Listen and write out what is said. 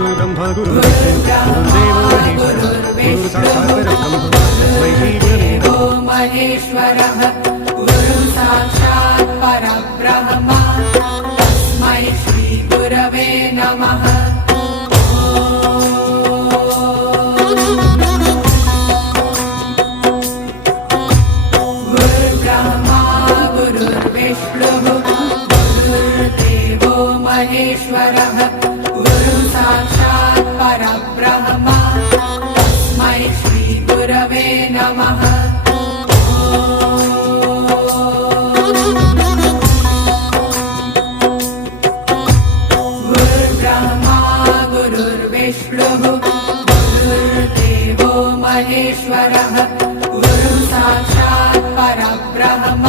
गुरुर्ब्रह्मा गुरुर्देवो महेश्वरः गुरुः महेश्वरः गुरुः साक्षात् परब्रह्म तस्मै श्री गुरवे नमः। गुरुर्ब्रह्मा गुरुर्विष्णुः गुरुर्देवो महेश्वरः गुरुः साक्षात् परब्रह्म तस्मै श्री गुरवे नमः। गुरुर्ब्रह्मा गुरुर्विष्णुः गुरुर्देवो महेश्वरः गुरुः साक्षात् परब्रह्म